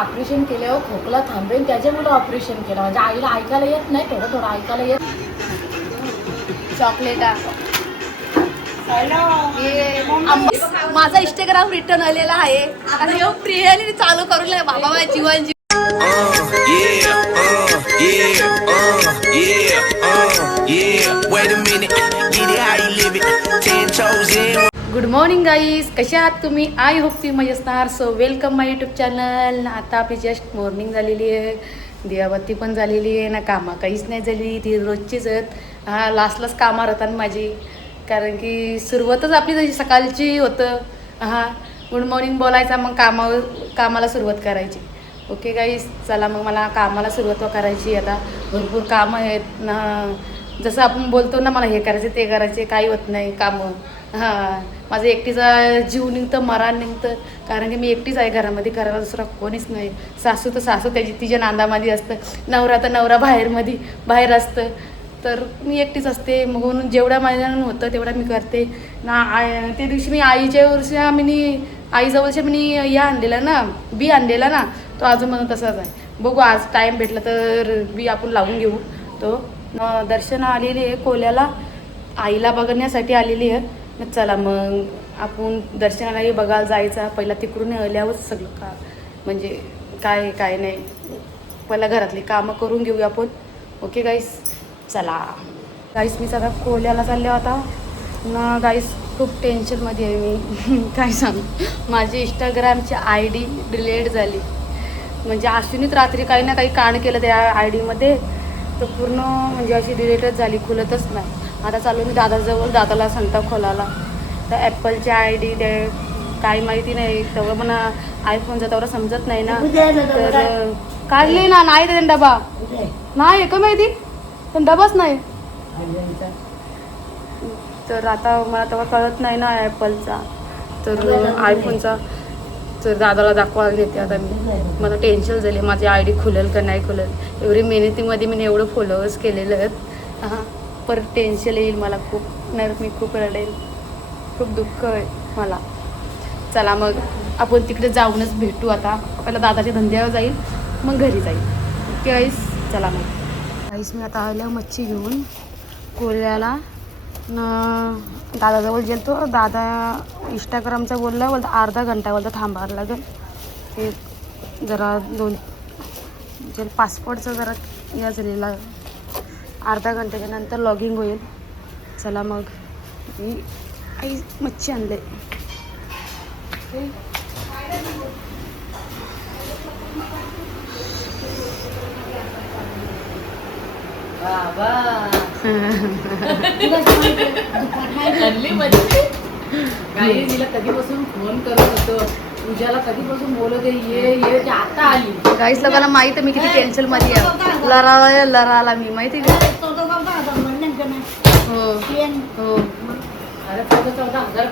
Operation केल्यावर खोकला थांबेल त्याच्यामुळे ऑपरेशन केलं. म्हणजे आईला ऐकायला येत नाही, थोडं थोडं ऐकायला येत. चॉकलेट माझा इंस्टाग्राम रिटर्न आलेला आहे आणि प्रियाने चालू करून बाबा माझ्या जीवन गुड मॉर्निंग गाईज, कसे आहात तुम्ही? आय होप तुम्ही मजेत असणार. सो वेलकम माय यूट्यूब चॅनल. आता आपली जस्ट मॉर्निंग झालेली आहे, दिवाबत्ती पण झालेली आहे ना, कामं काहीच नाही झाली, ती रोजचीच आहेत. हा लास्टलाच कामं राहतात माझी, कारण की सुरुवातच आपली जशी सकाळची होतं. हां, गुड मॉर्निंग बोलायचा, मग कामाला सुरुवात करायची. ओके गाईज, चला मग मला कामाला सुरुवात करायची. आता भरपूर कामं आहेत ना, जसं आपण बोलतो ना मला हे करायचं ते करायचे, काही होत नाही कामं. हां, माझं एकटीचा जीव निघतं, मरण निघतं, कारण की मी एकटीच आहे घरामध्ये, करायला दुसरा कोणीच नाही. सासू तर सासू तिच्या नांदामध्ये असतं, नवरा तर नवरा बाहेर असतं, तर मी एकटीच असते. मग म्हणून जेवढ्या माझ्यानं होतं तेवढं मी करते ना. त्या दिवशी मी आईजवळच्या मी या आणलेला ना, बी आणलेला ना, तो अजून मला तसाच आहे. बघू आज टाईम भेटला तर बी आपण लावून घेऊ. तो दर्शना आलेली आहे कोल्याला, आईला बघण्यासाठी आलेली आहे. मग चला मग आपण दर्शनालाही बघायला जायचा. पहिला तिकडून आल्यावर सगळं का म्हणजे काय नाही, पहिला घरातली कामं करून घेऊया आपण. ओके गाईस, चला गाईस. मी सगळा कोल्याला चालले होता ना गाईस, खूप टेन्शनमध्ये आहे मी. काय सांगू, माझी इंस्टाग्रामची ID डिलीट झाली. म्हणजे अश्विनीत रात्री काही ना काही कांड केलं त्या ID तर पूर्ण म्हणजे अशी डिलीटच झाली, खुलतच नाही. आता चालू मी दादाजवळ, दादाला सांगता खोलाला तर ॲपलची ID ते काही माहिती नाही, तेवढं पण आयफोनचा तेवढं समजत नाही ना, तर काढली ना. नाही ते डबा नाही का माहिती, पण डबाच नाही. तर आता मला तेव्हा कळत नाही ना ॲपलचा तर आयफोनचा, तर दादाला दाखवायला घेते आता मी. मला टेन्शन झाले, माझी ID खुलेल का नाही खुलेल. एवढी मेहनतीमध्ये मी एवढं फॉलोअर्स केलेलं आहेत. हां, परत टेन्शन येईल मला खूप, नाही मी खूप रडेल, खूप दुःख आहे मला. चला मग आपण तिकडे जाऊनच भेटू. आता पहिला दादाच्या धंद्यावर जाईल, मग घरी जाईल. ओके गाईस, चला मग गाईस. मी आता आल्या मच्छी घेऊन कोल्याला दादाजवळ गेलतो. दादा इंस्टाग्रामचा बोलला अर्धा घंटा थांबायला लागेल. ते जरा पासपोर्टचं जरा या झालेला, अर्धा घंट्याच्या नंतर लॉगिंग होईल. चला मग मी आई मच्छी आणले. काही तिला कधीपासून फोन करत होतो, पूजाला कधीपासून बोलत ये आता आली. काहीच लोकांना माहित आहे मी किती टेन्शन मध्ये आहे. लराला मी माहिती का. हो हो, अरे 14,000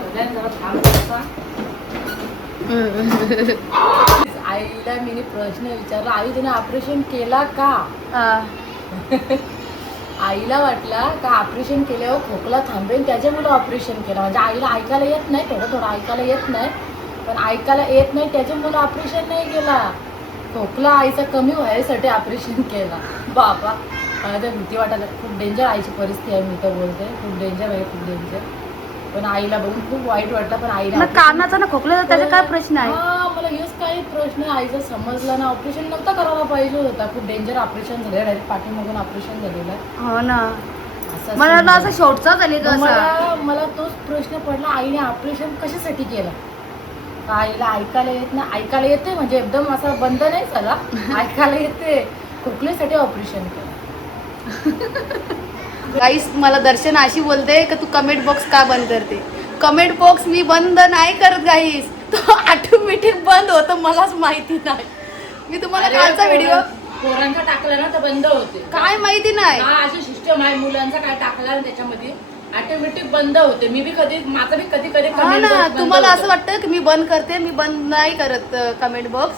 आईला मी प्रश्न विचारला, आई तिने ऑपरेशन केला का. आईला वाटला का ऑपरेशन केल्यावर खोकला थांबेल त्याच्यामुळे ऑपरेशन केलं. म्हणजे आईला ऐकायला येत नाही, थोडं थोडं ऐकायला येत नाही, पण ऐकायला येत नाही त्याच्यामुळे ऑपरेशन नाही केला. खोकला आईचा कमी व्हायसाठी ऑपरेशन केला. बाबा मला तर भीती वाटायला, खूप डेंजर आईची परिस्थिती आहे. मी तर बोलते खूप डेंजर आहे, खूप डेंजर. पण आईला बघून खूप वाईट वाटलं. पण आईला कानाचा ना खोकला, त्याचा काय प्रश्न आहे. हा, मला हेच काही प्रश्न आईचा समजला ना. ऑपरेशन नव्हता करायला पाहिजे होता, खूप डेंजर ऑपरेशन झालं, डायरेक्ट पाठीमागून ऑपरेशन झालेलं आहे. हो ना, मला असं शॉर्टचा झाले का. मला तोच प्रश्न पडला, आईने ऑपरेशन कशासाठी केलं. आईला ऐकायला येत ना, ऐकायला येते म्हणजे एकदम असं बंद नाही झाला, ऐकायला येते. खोकल्यासाठी ऑपरेशन केलं. गाईस, मला दर्शन अशी बोलते का तू कमेंट बॉक्स का बंद करते. कमेंट बॉक्स मी बंद नाही करत गाईस, तो ऑटोमॅटिक बंद होतो, मलाच माहिती नाही. मी तुम्हाला कालचा व्हिडिओ पोरांचा टाकला ना तर बंद होते, काय माहिती नाही. अशी सिस्टम आहे, मुलांचा काय टाकला ना त्याच्यामध्ये ऑटोमॅटिक बंद होते. मी बी माझं बी कधी ना, तुम्हाला असं वाटतं की मी बंद करते, मी बंद नाही करत कमेंट बॉक्स,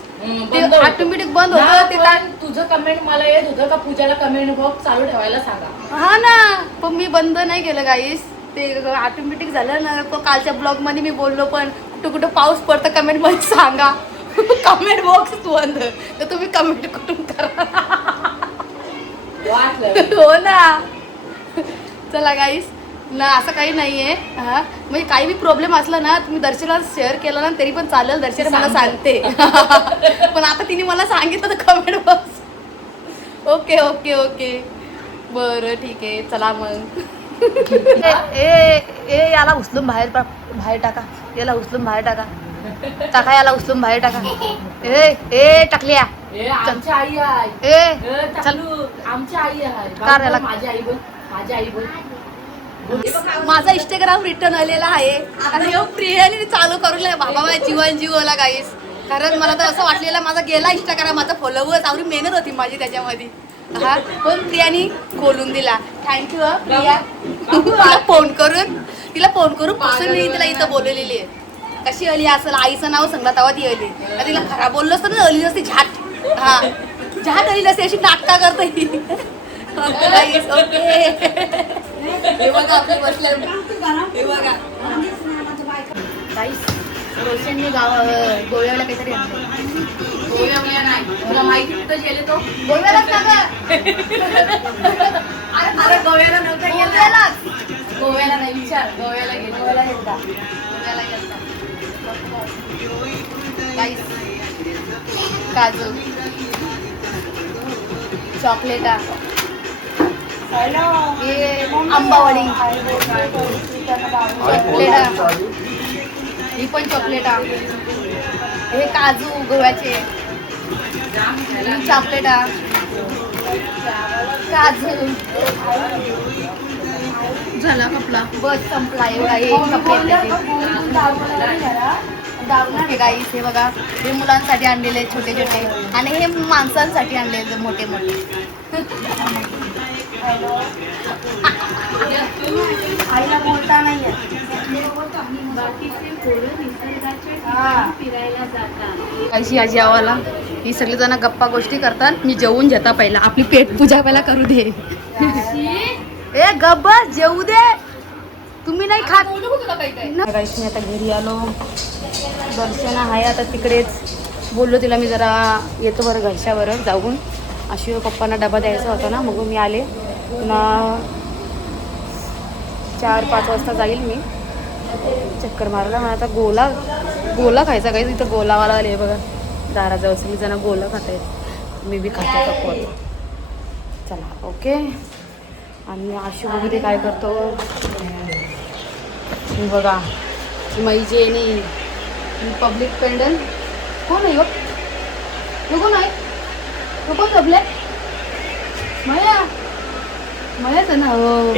ते ऑटोमॅटिक बंद होतं. ते काय तुझं कमेंट मला येत होतं का पूजाला कमेंट बॉक्स चालू ठेवायला सांगा. हा ना, पण मी बंद नाही केलं गाईस, ते ऑटोमॅटिक झालं ना. कालच्या ब्लॉग मध्ये मी बोललो पण कुठं पाऊस पडतं कमेंट मध्ये सांगा. कमेंट बॉक्स बंद तर तुम्ही कमेंट करून करा. हो ना. चला गाईस ना, असं काही नाही आहे. हां म्हणजे काही बी प्रॉब्लेम असला ना तुम्ही दर्शनाला शेअर केला ना तरी पण चालेल. दर्शन मला सांगते. पण आता तिने मला सांगितलं तर comment box. Okay okay okay बरं ठीक आहे. चला मग. ए याला उचलून बाहेर टाका. याला उचलून बाहेर टाका. याला उचलून बाहेर टाका. ए टाकल्या. आमची आई आहे. ए चल. आमची आई आहे. कार याला. माझी आई बोल. माझी आई बोल. माझा इंस्टाग्राम रिटर्न आलेला आहे आणि प्रियाने चालू करून बाबा जीवन जीवला गाईस. कारण मला तर असं वाटलेलं माझा गेला इंस्टाग्राम. माझा फॉलोवर्स आवडी मेहनत होती माझी त्याच्यामध्ये. हा पण प्रियानी खोलून दिला. थँक्यू प्रिया. तिला फोन करून पासून मी तिला इथं बोललेली आहे. कशी आली असेल आईचं नाव सांगला तेव्हा ती आली. तिला खराब बोललो असतं ना अली असते झाट. हा झाट आली असते अशी नाटका करते. हे बघा आपले बसले. हे बघा गाईस रोशनने गोव्याला काहीतरी आणलं. गोव्याला नाही मला माहिती कुठं गेले तो. गोव्यालाच ना गं. अरे गोव्याला नव्हता गेला. गोव्याला नाही विचार. गोव्याला गेला. गोव्याला गेलता. गाईस काजू चॉकलेटा हे आंबावडी चॉकलेटा. ही पण चॉकलेटा. हे काजू गोव्याचे चॉकलेटा काजू. झाला कपला बस संपला. एवढा हे चॉकलेट गाईस. हे बघा हे मुलांसाठी आणलेले छोटे छोटे आणि हे माणसांसाठी आणलेले मोठे मोठे. आईला बोलता नाही अशी आजी आवाला. ही सगळी जण गप्पा गोष्टी करतात. मी जेवून घेता पहिला. आपली पेट पूजा पहिला करू दे. ए गब्बर जेवू दे. तुम्ही नाही खात. मी आता घरी आलो. दर्शना आहे आता तिकडेच. बोललो तिला मी जरा येतो बरं घरच्यावर जाऊन. अशी पप्पांना डबा द्यायचा होता ना. मग मी आले पुन्हा 4-5 वाजता जाईल मी चक्कर मारायला. मला आता गोला खायचा काही. इथं गोलावाला आले बघा दाराजवळ. मी जण गोला खाते. मी बी खाते कपवर. चला ओके. आणि आशू बघू ते काय करतो. मी बघा मैजे नाही पब्लिक पेंडल कोण आहे. कोण आहे. कोण झोपले. मयाच आहे ना. हो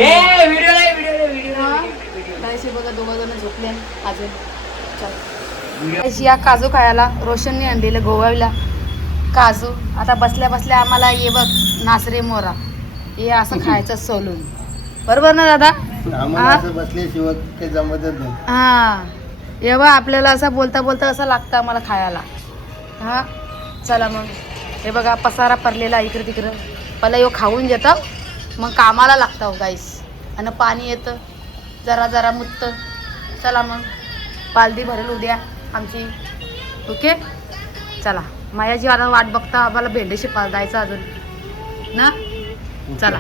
बघा दोघं जण झोपले अजून. या काजू खायला रोशनने आणलेलं गोव्याला काजू. आता बसल्या बसल्या आम्हाला ये बघ नासरे मोरा हे असं खायचं सोलून. बरोबर ना दादा. बसल्याशिवाय काही जमतच नाही. हा एव्हा आपल्याला असं बोलता बोलता असं लागतं आम्हाला खायला. हा चला मग. हे बघा पसारा पडलेला इकडं तिकडं. पहिला यो खाऊन घेतं मग कामाला लागतं गाईस. आणि पाणी येतं जरा जरा मुत्त. चला मग पालदी भरेल उद्या आमची. ओके चला. मायाजी आता वाट बघता आम्हाला भेंडेशी जायचं अजून ना. चला.